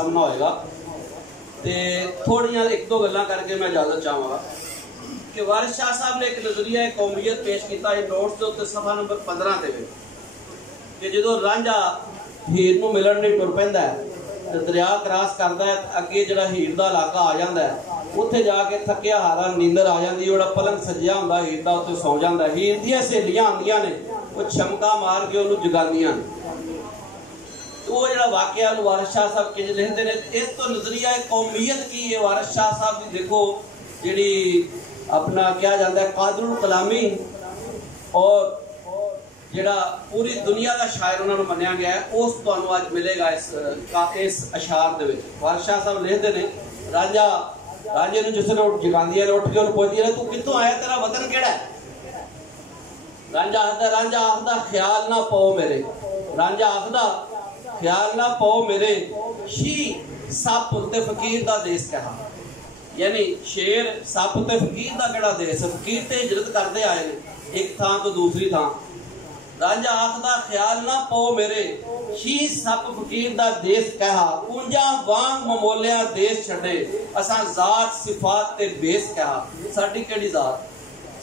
सामना होएगा। तो थोड़िया एक दो गल्लां करके मैं इजाजत चाहांगा कि वारिस शाह साहब ने एक नजरिया कौमीयत पेश किया नोट्स के उत्ते सफा नंबर 15 के कि जो रांझा हीर नूं मिलण लई टुर पैंदा है तो दरिया क्रॉस करता है, अगे जो हीर का इलाका आ जाता है, उत्थे जाके थकिया हारा नींदर आ जाती, जो पलंग सजिया होंदा हीर का उत्ते सौ जाता है। हीर दी सहेलियां आंदियां ने, वो छमका मार के उन्होंने जगांदियां ने। तो वो जो वाकया वारिस शाह साहब किंज लिखते हैं, इस तो नजरिया कौमीयत की है वारिस शाह साहब की। देखो जी अपना क्या जाता है कादरुल कलामी और जिहड़ा पूरी दुनिया का शायर उन्होंने मन्निया गया है, उस तुहानू अज मिलेगा इस अशार दे विच। वारिस शाह साहब लिखते हैं रांझे नूं जिसने जगांदियां ने, उठ के उन्हें पुछदियां ने तू कित्थों आया, तेरा वतन केड़ा है? रांझा आखदा ख्याल ना पाओ मेरे, रांझा आखदा ख्याल ना पाओ मेरे, शी सप ते फकीर दा देश कहा। यानी शेर सप ते फकीर दा केड़ा देश, फकीर ते हिजरत करते आए ने एक थां तो दूसरी थां। रांझा आखदा ख्याल ना पाओ मेरे, शी सप फकीर दा देश कहा, ऊंजा वांग ममोलिया देश छड़े, असा जात सिफात ते बेस कहा। साडी केड़ी जात,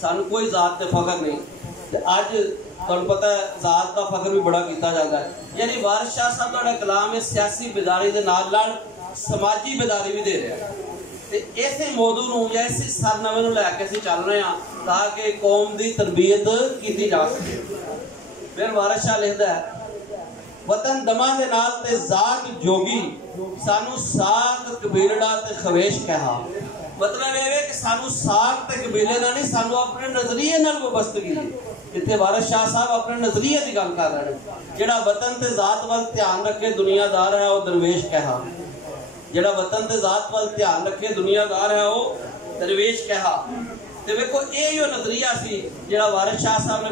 सानू कोई जात ते फखर नहीं। ते अज तुहानू पता है जात का फखर भी बड़ा किया जाता है। यानी वारिस शाह साहब तुहाडा कलाम है सियासी बेदारी दे नाल नाल समाजी बेदारी भी दे रहा है। ते इस मौजू नूं या इस सरनमे नूं लैके असीं चल रहे हां ताकि कौम दी तरबियत की जा सके। फिर वारिस शाह लिखदा है वतन दमा दे नाल ते जात जोगी, सानू साग कबीलड़ा ते खवेश कहा। मतलब ये है कि सानू साग ते कबीले दा नहीं, सानू अपने नजरिए नाल वबस्तगी है। इत्थे वारिस शाह साहब अपने नजरिए की गल कर रहे हैं। जिहड़ा वतन ते जात वाल ध्यान रखे दुनियादार है वो दरवेश कहा। जिहड़ा वतन ते जात वाल ध्यान रखे दुनियादार है वो दरवेश कहा। ते वेखो ये नजरिया सी जिहड़ा वारिस शाह साहब ने